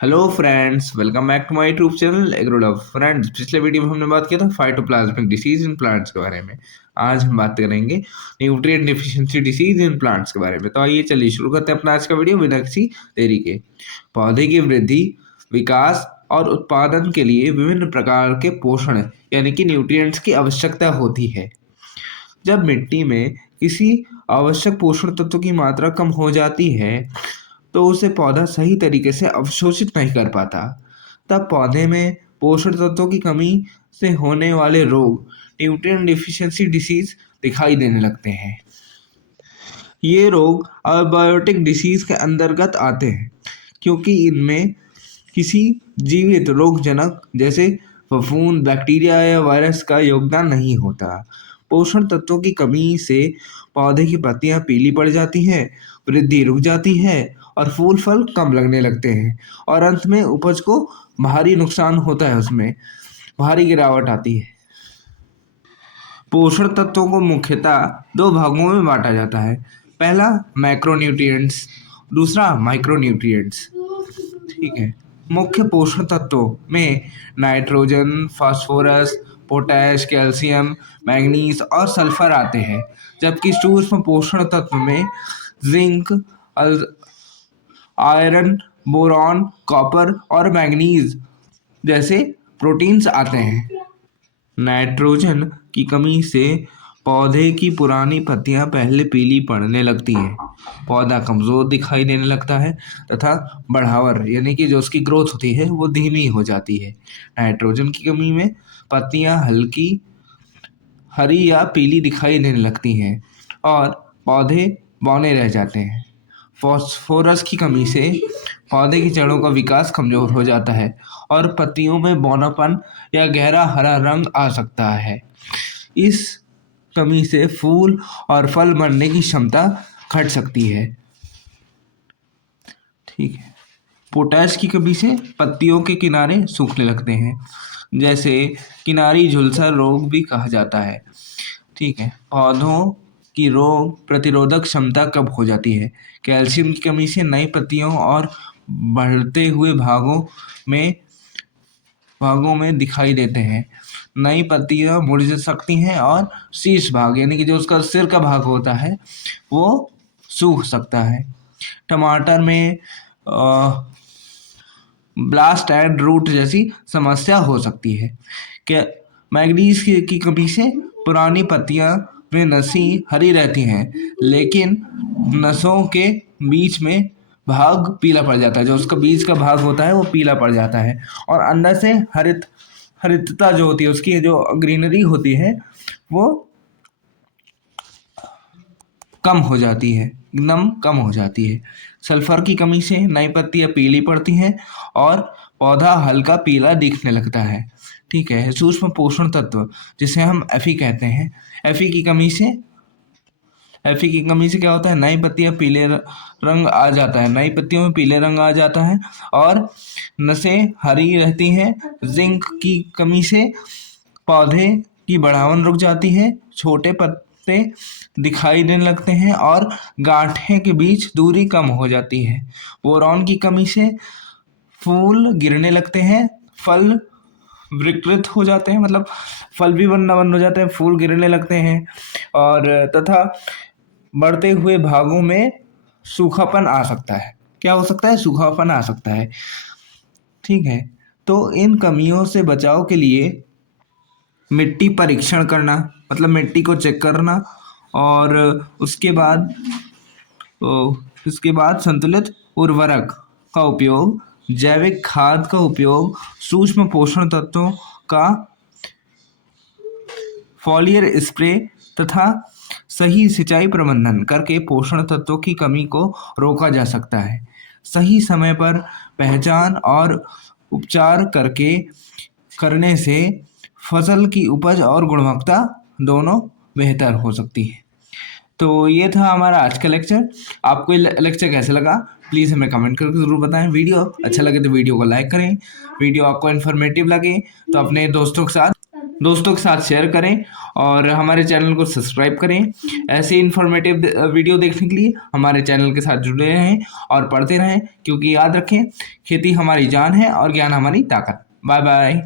Hello friends, welcome back to my YouTube channel Agrolove. Friends, पिछले video में हमने बात किया था फाइटोप्लाज्मिक डिसीज इन प्लांट्स के बारे में। आज हम बात करेंगे nutrient deficiency disease in plants के बारे में। तो आइए चलिए शुरू करते हैं अपना आज का वीडियो बिना किसी देरी के। पौधे की वृद्धि, विकास और उत्पादन के लिए विभिन्न प्रकार के पोषण यानी कि न्यूट्रिएंट्स की आवश्यकता होती है। जब मिट्टी में किसी आवश्यक पोषण तत्व की मात्रा कम हो जाती है तो उसे पौधा सही तरीके से अवशोषित नहीं कर पाता। तब पौधे में पोषण तत्वों की कमी से होने वाले रोग न्यूट्रिएंट डिफिशियंसी डिसीज दिखाई देने लगते हैं। ये रोग अबायोटिक डिसीज के अंतर्गत आते हैं क्योंकि इनमें किसी जीवित रोगजनक जैसे फफूंद, बैक्टीरिया या वायरस का योगदान नहीं होता। पोषण तत्वों की कमी से पौधे की पत्तियां पीली पड़ जाती हैं, वृद्धि रुक जाती है और फूल फल कम लगने लगते हैं और अंत में उपज को भारी नुकसान होता है, उसमें भारी गिरावट आती है। पोषण तत्वों को मुख्यतः दो भागों में बांटा जाता है। पहला मैक्रोन्यूट्रिएंट्स, दूसरा माइक्रोन्यूट्रिएंट्स। ठीक है। मुख्य पोषण तत्वों में nitrogen, phosphorus, potash, calcium, manganese और सल्फर आते हैं, जबकि सूक्ष्म पोषण तत्व में जिंक, आयरन, बोरॉन, कॉपर और मैग्नीज जैसे प्रोटीन्स आते हैं। नाइट्रोजन की कमी से पौधे की पुरानी पत्तियां पहले पीली पड़ने लगती हैं, पौधा कमज़ोर दिखाई देने लगता है तथा बढ़ावर यानी कि जो उसकी ग्रोथ होती है वो धीमी हो जाती है। नाइट्रोजन की कमी में पत्तियां हल्की हरी या पीली दिखाई देने लगती हैं और पौधे बौने रह जाते हैं। फास्फोरस की कमी से पौधे की जड़ों का विकास कमजोर हो जाता है और पत्तियों में बौनापन या गहरा हरा रंग आ सकता है। इस कमी से फूल और फल बनने की क्षमता घट सकती है। ठीक है। पोटैश की कमी से पत्तियों के किनारे सूखने लगते हैं, जैसे किनारी झुलसा रोग भी कहा जाता है। ठीक है। पौधों की रोग प्रतिरोधक क्षमता कम हो जाती है। कैल्शियम की कमी से नई पत्तियों और बढ़ते हुए भागों में दिखाई देते हैं। नई पत्तियां मुड़ सकती हैं और शीर्ष भाग यानी कि जो उसका सिर का भाग होता है वो सूख सकता है। टमाटर में ब्लास्ट एंड रूट जैसी समस्या हो सकती है। क्या मैग्नीज की कमी से पुरानी पत्तियां में नसें हरी रहती हैं, लेकिन नसों के बीच में भाग पीला पड़ जाता है, जो उसका बीच का भाग होता है वो पीला पड़ जाता है और अंदर से हरितता जो होती है, उसकी जो ग्रीनरी होती है वो कम हो जाती है, एकदम कम हो जाती है। सल्फर की कमी से नई पत्तियां पीली पड़ती हैं और पौधा हल्का पीला दिखने लगता है। ठीक है। सूक्ष्म पोषण तत्व जिसे हम एफी कहते हैं, एफी की कमी से एफी की कमी से क्या होता है, नई पत्तियां पीले रंग आ जाता है, नई पत्तियों में पीले रंग आ जाता है और नसें हरी रहती हैं। जिंक की कमी से पौधे की बढ़ावन रुक जाती है, छोटे पत्ते दिखाई देने लगते हैं और गांठें के बीच दूरी कम हो जाती है। बोरॉन की कमी से फूल गिरने लगते हैं, फल विकृत हो जाते हैं, मतलब फल भी बनना बंद हो जाते हैं, फूल गिरने लगते हैं और तथा बढ़ते हुए भागों में सूखापन आ सकता है। क्या हो सकता है? सूखापन आ सकता है। ठीक है। तो इन कमियों से बचाव के लिए मिट्टी परीक्षण करना, मतलब मिट्टी को चेक करना और उसके बाद संतुलित उर्वरक का उपयोग, जैविक खाद का उपयोग, सूक्ष्म पोषण तत्वों का फॉलियर स्प्रे तथा सही सिंचाई प्रबंधन करके पोषण तत्वों की कमी को रोका जा सकता है। सही समय पर पहचान और उपचार करने से फसल की उपज और गुणवत्ता दोनों बेहतर हो सकती है। तो ये था हमारा आज का लेक्चर। आपको ये लेक्चर कैसे लगा प्लीज़ हमें कमेंट करके ज़रूर बताएं। वीडियो अच्छा लगे तो वीडियो को लाइक करें, वीडियो आपको इन्फॉर्मेटिव लगे तो अपने दोस्तों के साथ दोस्तों के साथ शेयर करें और हमारे चैनल को सब्सक्राइब करें। ऐसे इन्फॉर्मेटिव वीडियो देखने के लिए हमारे चैनल के साथ जुड़े रहें और पढ़ते रहें, क्योंकि याद रखें खेती हमारी जान है और ज्ञान हमारी ताकत। Bye bye.